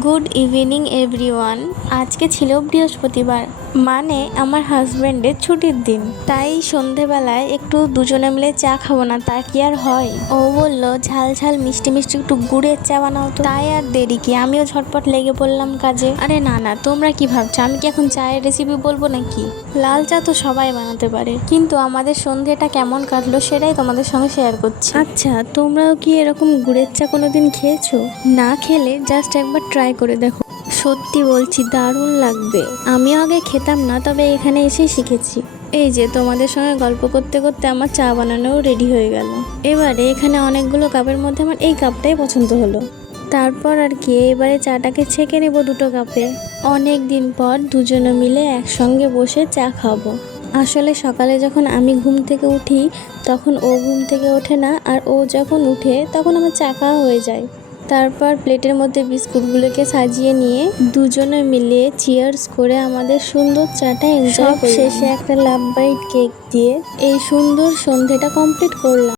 Good evening everyone. আজকে ছিল বৃহস্পতিবার, মানে আমার হাজব্যান্ডের ছুটির দিন। তাই সন্ধেবেলায় একটু দুজনে মিলে চা খাবো না, তা কি আর হয়। ও বলল ঝাল ঝাল মিষ্টি মিষ্টি একটু গুড়ের চা বানাও তো। তাই আর দেরি কি, আমিও ঝটপট লেগে পড়লাম কাজে। আরে না না, তোমরা কি ভাবছো আমি কি এখন চায়ের রেসিপি বলবো নাকি? লাল চা তো সবাই বানাতে পারে, কিন্তু আমাদের সন্ধেটা কেমন কাটলো সেটাই তোমাদের সঙ্গে শেয়ার করছি। আচ্ছা, তোমরাও কি এরকম গুড়ের চা কোনোদিন খেয়েছো? না খেলে জাস্ট একবার ট্রাই করে দেখো, সত্যি বলছি দারুণ লাগবে। আমিও আগে খেতাম না, তবে এখানে এসেই শিখেছি। এই যে তোমাদের সঙ্গে গল্প করতে করতে আমার চা বানানোও রেডি হয়ে গেল। এবারে এখানে অনেকগুলো কাপের মধ্যে আমার এই কাপটাই পছন্দ হলো। তারপর আর কি, এবারে চাটাকে ছেঁকে নেব দুটো কাপে। অনেক দিন পর দুজনে মিলে একসঙ্গে বসে চা খাবো। আসলে সকালে যখন আমি ঘুম থেকে উঠি তখন ও ঘুম থেকে ওঠে না, আর ও যখন উঠে তখন আমার চা খাওয়া হয়ে যায়। তারপর প্লেটের মধ্যে বিস্কুটগুলোকে সাজিয়ে নিয়ে দুজনে মিলে চিয়ার্স করে আমাদের সুন্দর চাটা এনজয় করলাম। শেষে একটা লাভ বাইট কেক দিয়ে এই সুন্দর সন্ধেটা কমপ্লিট করলাম।